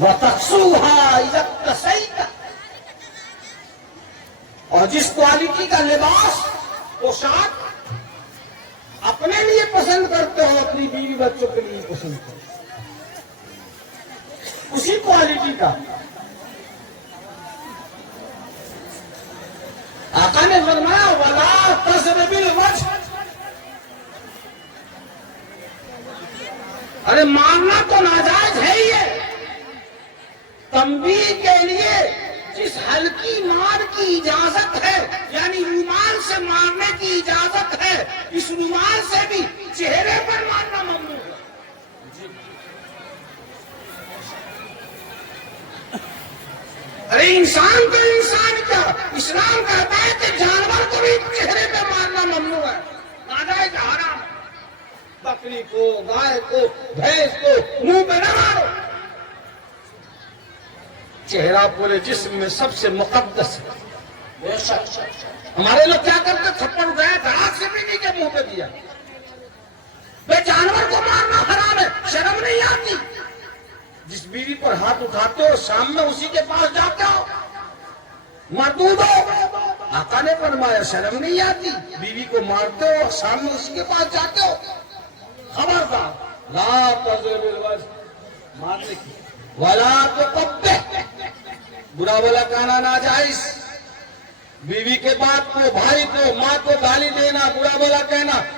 وَتَقْسُوهَا إِذَا اقْتَسَيْتَ. اور جس کوالٹی کا لباس پوشاک اپنے لیے پسند کرتے ہو اپنی بیوی بچوں کے لیے پسند کرو, اسی کوالٹی کا. آقا نے فرمایا وَلَا تَضْرِبِ الْوَجْهَ. ارے مارنا تو ناجائز ہے ہی ہے. تنبیہ کے لیے جس ہلکی مار کی اجازت ہے, یعنی رومال سے مارنے کی اجازت ہے, اس رومال سے بھی چہرے پر مارنا ممنوع ہے. ارے انسان تو انسان کیا, اسلام کہتا ہے کہ جانور کو بھی چہرے پہ مارنا ممنوع ہے, ناجائز حرام. بکری کو, گائے کو, بھینس کو منہ پہ نہ مارو. چہرہ پورے جسم میں سب سے مقدس ہے. ہمارے لوگ کیا کرتے, تھپڑ گئے دھڑاک سے بیوی کے منہ پہ دیا. بے جانور کو مارنا حرام ہے, شرم نہیں آتی؟ جس بیوی پر ہاتھ اٹھاتے ہو شام میں اسی کے پاس جاتے ہو, مردود ہو. آقا نے فرمایا شرم نہیں آتی؟ بیوی کو مارتے ہو شام میں اسی کے پاس جاتے ہو. خبردار, لا تضرب الوجه, مارنے کی. ولا تقبح, برا بلا کہنا ناجائز. بیوی کے باپ کو, بھائی کو, ماں کو گالی دینا, برا بلا کہنا,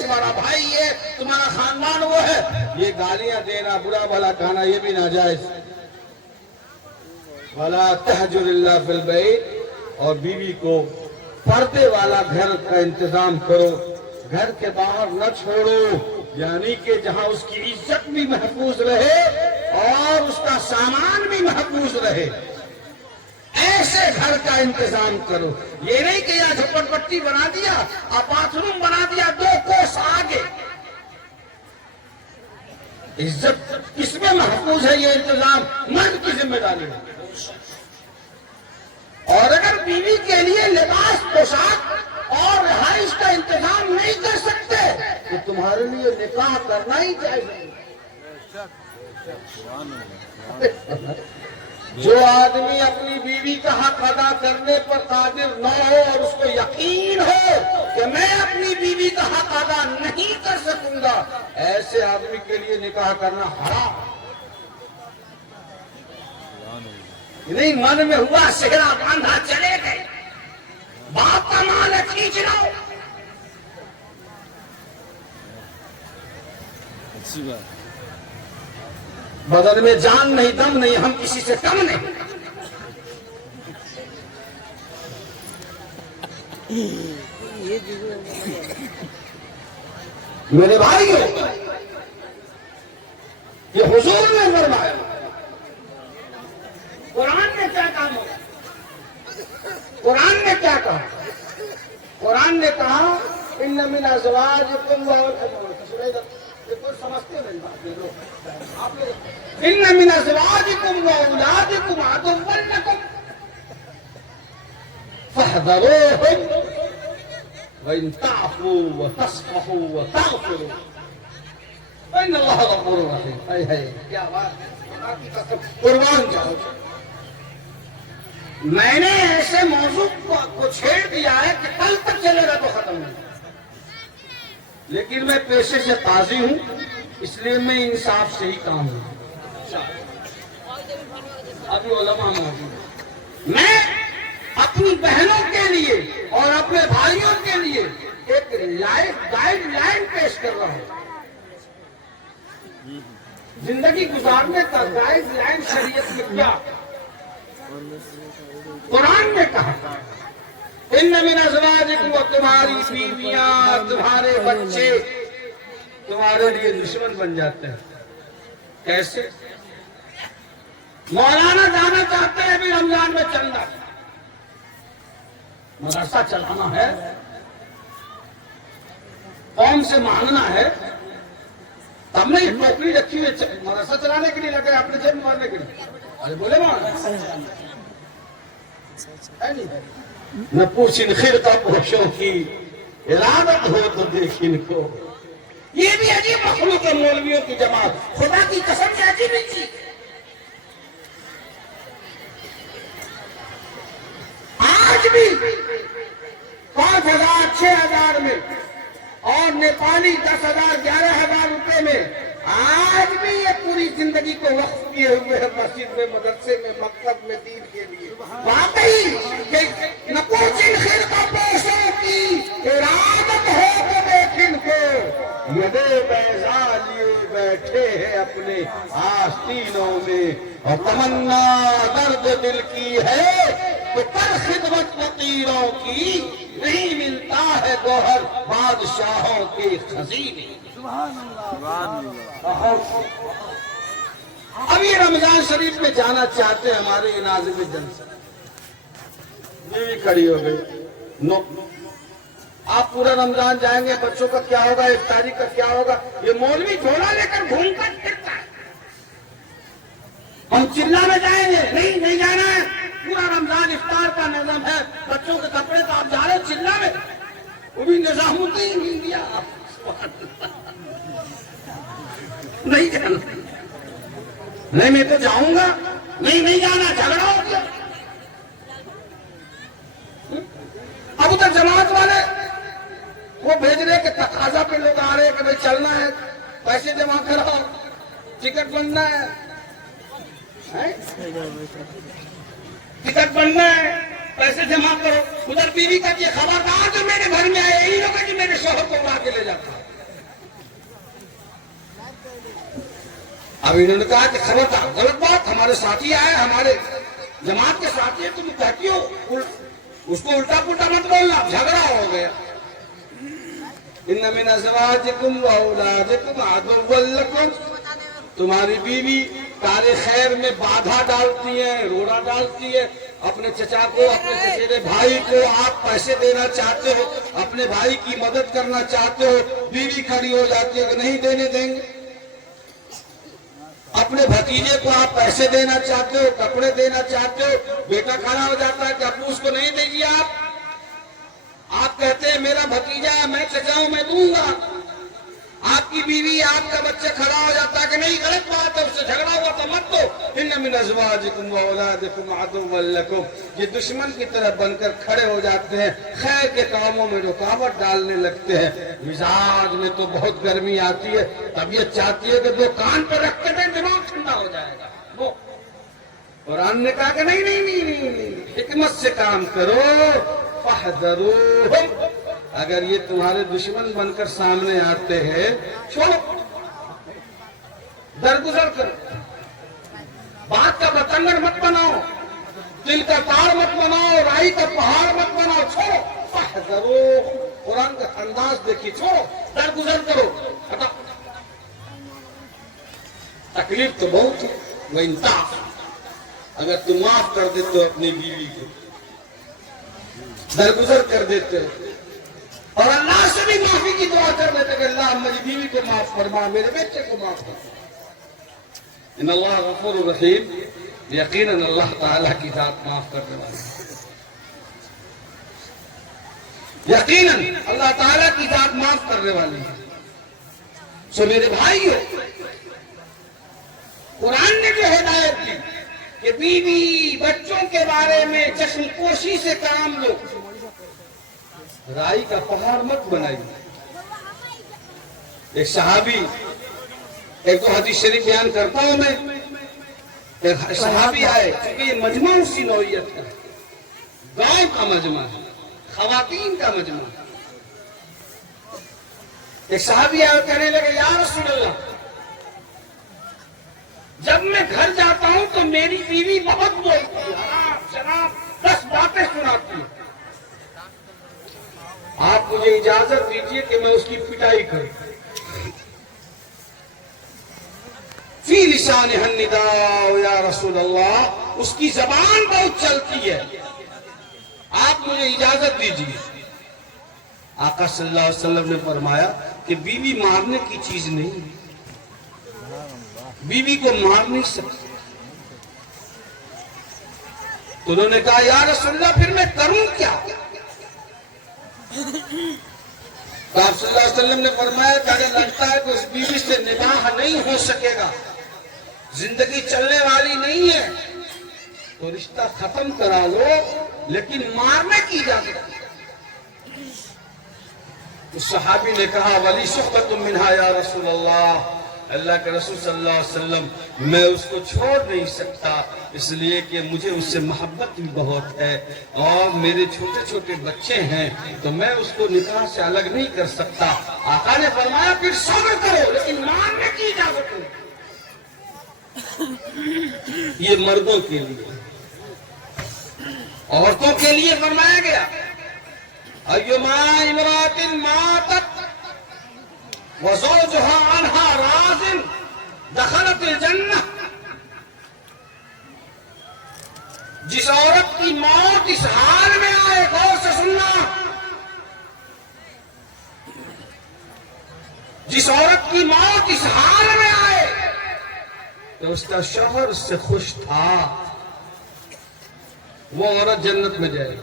تمہارا بھائی ہے, تمہارا خاندان وہ ہے, یہ گالیاں دینا, برا بلا کہنا, یہ بھی ناجائز. ولا تہجر الا فی البیت, اور بیوی کو پردے والا گھر کا انتظام کرو, گھر کے باہر نہ چھوڑو, یعنی کہ جہاں اس کی عزت بھی محفوظ رہے اور اس کا سامان بھی محفوظ رہے, ایسے گھر کا انتظام کرو. یہ نہیں کہ یہاں جھپٹ پٹی بنا دیا اور باتھ روم بنا دیا 2 کوس آگے. عزت کس میں محفوظ ہے, یہ انتظام مرد کی ذمہ داری ہے. اور اگر بیوی کے لیے لباس, پوشاک اور رہائش کا انتظام نہیں کر سکتے تو تمہارے لیے نکاح کرنا ہی چاہیے. جو آدمی اپنی بیوی کا حق ادا کرنے پر قادر نہ ہو اور اس کو یقین ہو کہ میں اپنی بیوی کا حق ادا نہیں کر سکوں گا, ایسے آدمی کے لیے نکاح کرنا حرام. نہیں من میں ہوا سہرا باندھا چلے گئے, باپ کا مال ہے کھینچ لاؤ. اچھی بات. بدن میں جان نہیں, دم نہیں, ہم کسی سے کم نہیں. میرے بھائی یہ حضور نے فرمایا. قرآن نے کیا کہا, قرآن نے کیا کہا, قرآن نے کہا ان من ازواجکم سمجھتے نہیں بات, ان من ازواجکم واولادکم عدوا لکم فاحذروہم وان تعفوا وتصفحوا وتغفروا فان اللہ غفور رحیم. کیا بات, قربان جاؤ. میں نے ایسے موضوع کو چھیڑ دیا ہے کہ کل تک چلے گا تو ختم نہیں, لیکن میں پیشے سے قاضی ہوں, اس لیے میں انصاف سے ہی کام ہوں. ابھی علماء موجود ہیں. میں اپنی بہنوں کے لیے اور اپنے بھائیوں کے لیے ایک لائف گائیڈ لائن پیش کر رہا ہوں. زندگی گزارنے کا گائیڈ لائن شریعت میں کیا, قرآن نے کہا ان من ازواجکم, تمہاری بیویاں, تمہارے بچے تمہارے لیے دشمن بن جاتے ہیں. کیسے؟ مولانا جانا چاہتے ہیں ابھی رمضان میں چلنا, مدرسہ چلانا ہے, قوم سے مانگنا ہے, تب نے ٹوکری رکھی ہوئی مدرسہ چلانے کے لیے لگے اپنے جیب میں مارنے کے لیے. ارے بولے نہ پوچھ ان خرقہ پوشوں کی ارادت ہو تو دیکھ ان کو. یہ بھی عجیب مخلوق ہے مولویوں کی جماعت. خدا کی قسم یہ عجیب نہیں تھی. آج بھی 5,000 6,000 میں اور نیپالی 10,000 11,000 روپے میں آج بھی یہ پوری زندگی کو وقف کیے ہوئے ہیں مسجد میں مدرسے میں مکتب میں دین کے لیے. واقعی کہ نہ کچھ ان خرقہ پوشوں کی ارادت ہو تو دیکھ ان کو یدے بیضا لیے بیٹھے ہیں اپنے آستینوں میں اور تمنا درد دل کی ہے تو کر خدمت فقیروں کی نہیں ملتا ہے گوہر بادشاہوں کے خزینے. ابھی رمضان شریف میں جانا چاہتے ہیں ہمارے ناظم جلسہ. یہ بھی کھڑی ہو گئی. نو آپ پورا رمضان جائیں گے بچوں کا کیا ہوگا افطاری کا کیا ہوگا. یہ مولوی جھولا لے کر گھوم کر پھرتا ہے. ہم چلہ میں جائیں گے نہیں جانا ہے. پورا رمضان افطار کا نظام ہے. بچوں کے کپڑے تو آپ جا رہے چلہ میں وہ بھی نظام نہیں دیا. نہیں جانا نہیں میں تو جاؤں گا. نہیں جانا جھگڑا ہو گیا. اب ادھر جماعت والے وہ بھیج رہے کہ تقاضا پہ لوگ آ رہے کہ بھائی چلنا ہے پیسے جمع کراؤ ٹکٹ بننا ہے ٹکٹ بننا ہے پیسے جمع کرو. ادھر بیوی کا یہ خبردار جو میرے گھر میں آئے یہی لوگ کہ میرے شوہر کو اڑا کے لے جاتا. اب انہوں نے کہا کہ خبردار غلط بات ہمارے ساتھی آئے ہمارے جماعت کے ساتھی ہے تم کہتی ہو اس کو الٹا پلٹا مت بولنا. جھگڑا ہو گیا. ان من ازواجکم واولادکم عدوا لکم. تمہاری بیوی کار خیر میں بادھا ڈالتی ہے روڑا ڈالتی ہے. اپنے چچا کو اپنے چچیرے بھائی کو آپ پیسے دینا چاہتے ہو اپنے بھائی کی مدد کرنا چاہتے ہو بیوی کھڑی ہو جاتی ہے کہ نہیں دینے دیں گے. اپنے بھتیجے کو آپ پیسے دینا چاہتے ہو کپڑے دینا چاہتے ہو بیٹا کھڑا ہو جاتا ہے کہ ابو اس کو نہیں دیجیے. آپ کہتے ہیں میرا بھتیجا ہے میں چچا ہوں میں دوں گا. آپ کی بیوی آپ کا بچہ کھڑا ہو جاتا ہے کہ نہیں غلط بات ہے اس سے جھگڑا ہوا تو مت دو. ان من ازواجکم واولادکم عدوا لکم. یہ دشمن کی طرف بن کر کھڑے ہو جاتے ہیں خیر کے کاموں میں رکاوٹ ڈالنے لگتے ہیں. مزاج میں تو بہت گرمی آتی ہے طبیعت چاہتی ہے کہ دو کان پر رکھ کے دیں دماغ ٹھنڈا ہو جائے گا. وہ قرآن نے کہا کہ نہیں حکمت سے کام کرو. فاحذروہم. اگر یہ تمہارے دشمن بن کر سامنے آتے ہیں چھوڑو درگزر کرو. بات کا بتنگڑ مت بناؤ دل کا تار مت بناؤ رائی کا پہاڑ مت بناؤ. چھوڑو فاحذروہم. قرآن کا انداز دیکھیے. چھوڑو درگزر کرو. تکلیف تو بہت ہے. وہ انصاف اگر تم معاف کر دیتے ہو اپنی بیوی کو درگزر کر دیتے اور اللہ سے بھی معافی کی دعا کر دیتے کہ اللہ میری بیوی کو معاف فرما میرے بیٹے کو معاف فرما. ان اللہ غفور رحیم. یقیناً اللہ تعالیٰ کی ذات معاف کرنے والی. یقیناً اللہ تعالیٰ کی ذات معاف کرنے والی ہے. سو میرے بھائیو قرآن نے جو ہدایت دی کہ بیوی بچوں کے بارے میں چشم پوشی سے کام لو رائی کا پہاڑ مت بنائیے. ایک صحابی ایک تو حدیث شریف بیان کرتا ہوں میں. ایک صحابی آئے کیونکہ یہ مجمع اسی نوعیت کا گاؤں کا مجمع ہے خواتین کا مجمع ہے. ایک صحابی آئے اور کہنے لگے یا رسول اللہ جب میں گھر جاتا ہوں تو میری بیوی بہت بولتی ہے حرام شراب 10 باتیں سناتی ہے. آپ مجھے اجازت دیجیے کہ میں اس کی پٹائی کروں. فی لسانہ النداء یا رسول اللہ. اس کی زبان بہت چلتی ہے آپ مجھے اجازت دیجیے. آقا صلی اللہ علیہ وسلم نے فرمایا کہ بیوی مارنے کی چیز نہیں. بیوی کو مار نہیں سکتے. تو انہوں نے کہا یا رسول اللہ پھر میں کروں کیا؟ تو آپ صلی اللہ علیہ وسلم نے فرمایا کہ اگر لگتا ہے کہ اس بیوی سے نکاح نہیں ہو سکے گا، زندگی چلنے والی نہیں ہے، تو رشتہ ختم کرا لو، لیکن مارنے کی اجازت. اس صحابی نے کہا ولی صحبت منہا یا رسول اللہ، اللہ کے رسول صلی اللہ علیہ وسلم میں اس کو چھوڑ نہیں سکتا، اس لیے کہ مجھے اس سے محبت بھی بہت ہے اور میرے چھوٹے چھوٹے بچے ہیں، تو میں اس کو نکاح سے الگ نہیں کر سکتا. آقا نے فرمایا پھر صبر کرو لیکن مارنے کی اجازت نہیں. یہ مردوں کے لیے. عورتوں کے لیے فرمایا گیا ایما امرأۃ ماتت وزوجها عنها راض دخلت الجنہ. جس عورت کی موت اس حال میں آئے، غور سے سننا، جس عورت کی موت اس حال میں آئے کہ اس کا شوہر اس سے خوش تھا، وہ عورت جنت میں جائے گی.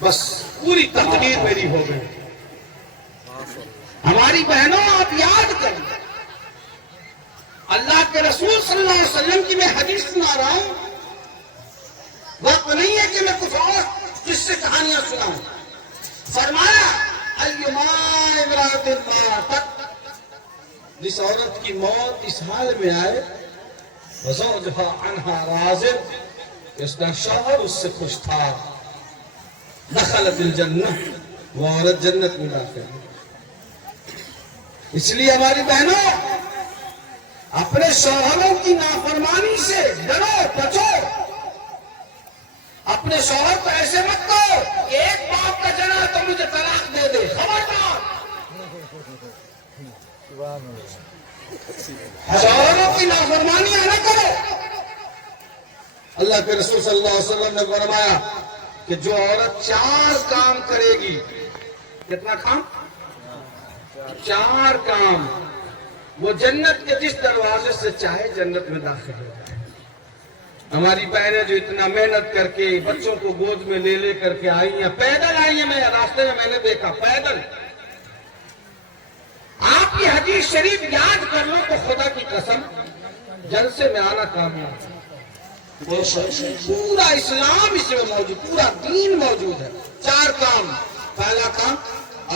بس پوری تقدیر میری ہو گئی. ہماری بہنوں آپ یاد کریں، اللہ کے رسول صلی اللہ علیہ وسلم کی میں حدیث سنا رہا ہوں. وقت نہیں ہے کہ میں کچھ اور کس سے کہانیاں سناؤں. فرمایا ایما امرأۃ ماتت، جس عورت کی موت اس حال میں آئے وزوجها عنها راض، اس کا شوہر اس سے خوش تھا، دخلت الجنہ، وہ عورت جنت میں داخل. اس لیے ہماری بہنوں اپنے شوہروں کی نافرمانی سے ڈرو، بچو. اپنے شوہر کو ایسے مت کرو کہ ایک باپ کا جنا تو مجھے طلاق دے دے. خبردار، شوہروں کی نافرمانیاں نہ کرو. اللہ کے رسول صلی اللہ علیہ وسلم نے فرمایا کہ جو عورت 4 کام کرے گی، کتنا کام؟ 4 کام، وہ جنت کے جس دروازے سے چاہے جنت میں داخل ہو جائے. ہماری بہنیں جو اتنا محنت کر کے بچوں کو گود میں لے کر کے آئی ہیں، پیدل آئی ہیں، میں راستے میں میں نے دیکھا پیدل. آپ کی حدیث شریف یاد کر لو تو خدا کی قسم جلسے میں آنا کامیاب. پورا اسلام اس میں موجود، پورا دین موجود ہے. 4 کام. پہلا کام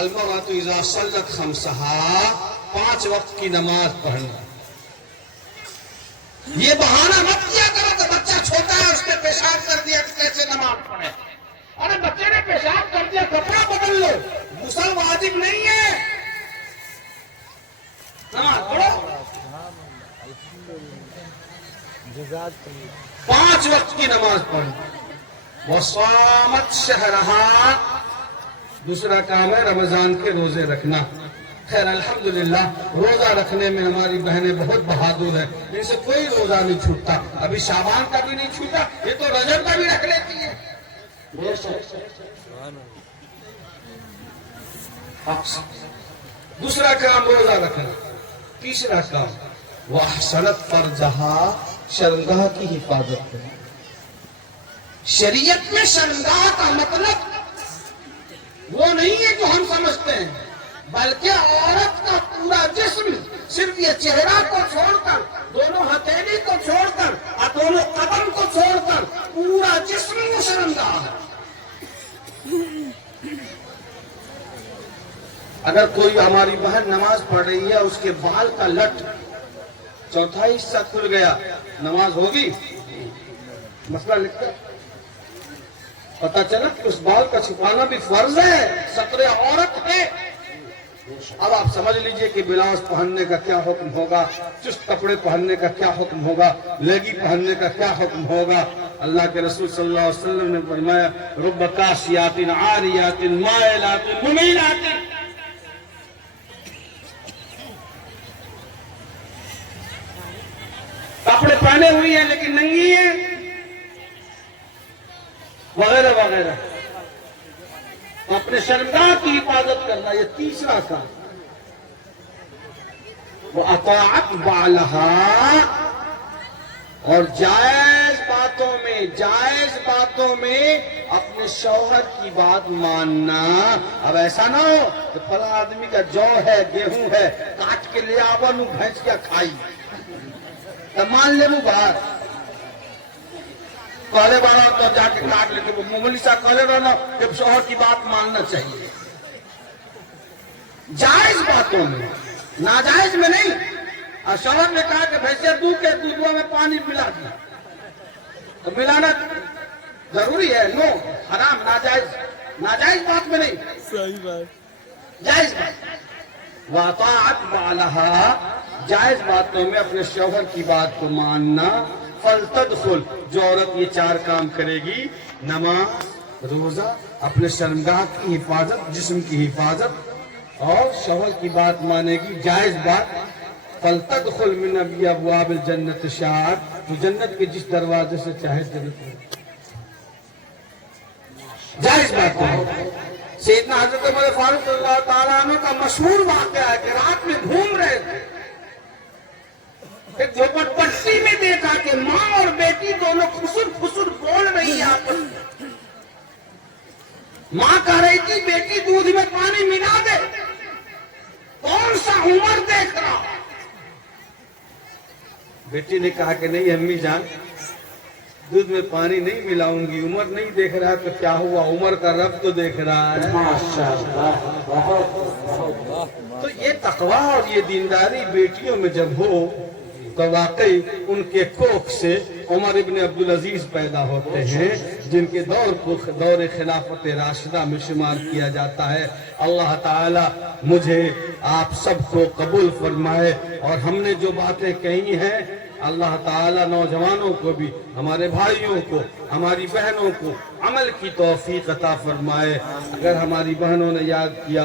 المرأۃ اذا صلت خمسہا، 5 وقت کی نماز پڑھنا. یہ بہانہ مت کیا کرو کہ بچہ چھوٹا ہے اس نے پیشاب کر دیا کیسے نماز پڑھے. ارے بچے نے پیشاب کر دیا کپڑا بدل لو، غسل واجب نہیں ہے. نماز پڑھو. 5 وقت کی نماز پڑھو. وصامت شہرہا، دوسرا کام ہے رمضان کے روزے رکھنا. خیر الحمدللہ روزہ رکھنے میں ہماری بہنیں بہت بہادر ہیں، ان سے کوئی روزہ نہیں چھوٹتا. ابھی شعبان کا بھی نہیں چھوٹا، یہ تو رجب کا بھی رکھ لیتی ہے. دوسرا کام روزہ رکھنا. تیسرا کام وَأَحْسَنَتْ فَرْجَهَا، شرمگاہ کی حفاظت کرنا. شریعت میں شرمگاہ کا مطلب وہ نہیں ہے جو ہم سمجھتے ہیں، بلکہ عورت کا پورا جسم، صرف یہ چہرہ کو چھوڑ کر، دونوں ہتھیلی کو چھوڑ کر اور دونوں قدم کو چھوڑ کر پورا جسم وہ شرمگاہ ہے. اگر کوئی ہماری بہن نماز پڑھ رہی ہے، اس کے بال کا لٹ چوتھائی حصہ کھل گیا، نماز ہوگی؟ مسئلہ لکھتا پتا چلا کہ اس بال کا چھپانا بھی فرض ہے، ستر عورت ہے. اب آپ سمجھ لیجئے کہ بلاؤز پہننے کا کیا حکم ہوگا، چست کپڑے پہننے کا کیا حکم ہوگا، لیگی پہننے کا کیا حکم ہوگا. اللہ کے رسول صلی اللہ علیہ وسلم نے فرمایا رب کاسیات عاریات مائلات ممیلات. کپڑے پہنے ہوئی ہیں لیکن ننگی ہیں، وغیرہ وغیرہ. اپنے شرمگاہ کی حفاظت کرنا، یہ تیسرا کام. وَأَطَاعَتْ بَعْلَهَا، اور جائز باتوں میں اپنے شوہر کی بات ماننا. اب ایسا نہ ہو کہ فلاں آدمی کا جو ہے گیہوں ہے کاٹ کے لے آوا نو بھینس کیا کھائی تو مان لے وہ باہر کہلے بارا تو جا کے کاٹ لیتے. وہ معمولی سا کہلے رہنا کہ شوہر کی بات ماننا چاہیے. جائز باتوں میں، ناجائز میں نہیں. اور شوہر نے کہا کہ بھینسے دودھ کے دودھوں میں پانی ملا دیا تو ملانا ضروری ہے؟ نو، حرام، ناجائز بات میں نہیں، صحیح بات. جائز بات. وَأَطَاعَتْ بَعْلَهَا، جائز باتوں میں اپنے شوہر کی بات کو ماننا. فَلْتَدْخُلْ، جو عورت یہ 4 کام کرے گی، نماز، روزہ، اپنے شرمگاہ کی حفاظت، جسم کی حفاظت، اور شوہر کی بات مانے گی، جائز بات. فَلْتَدْخُلْ مِنْ أَبْوَابِ الْجَنَّةِ شَاءَتْ، تو جنت کے جس دروازے سے چاہے جنت میں. جائز بات ہے. سیدنا حضرت عمر فاروق رضی اللہ تعالیٰ عنہ کا مشہور واقعہ ہے کہ رات میں گھوم رہے تھے، ایک جھوپڑ پٹی میں دیکھا کہ ماں اور بیٹی دونوں خسر بول رہی ہیں آپس میں. ماں کہہ رہی تھی بیٹی دودھ میں پانی ملا دے. کون سا عمر دیکھ رہا؟ بیٹی نے کہا کہ نہیں امی جان، دودھ میں پانی نہیں ملاؤں گی. عمر نہیں دیکھ رہا تو کیا ہوا، عمر کا رب تو دیکھ رہا ہے. تو یہ تقویٰ اور یہ دینداری بیٹیوں میں جب ہو تو واقعی ان کے کوکھ سے عمر ابن عبدالعزیز پیدا ہوتے ہیں، جن کے دور کو دور خلافت راشدہ میں شمار کیا جاتا ہے. اللہ تعالی مجھے آپ سب کو قبول فرمائے، اور ہم نے جو باتیں کہی ہیں اللہ تعالی نوجوانوں کو بھی، ہمارے بھائیوں کو، ہماری بہنوں کو عمل کی توفیق عطا فرمائے. اگر ہماری بہنوں نے یاد کیا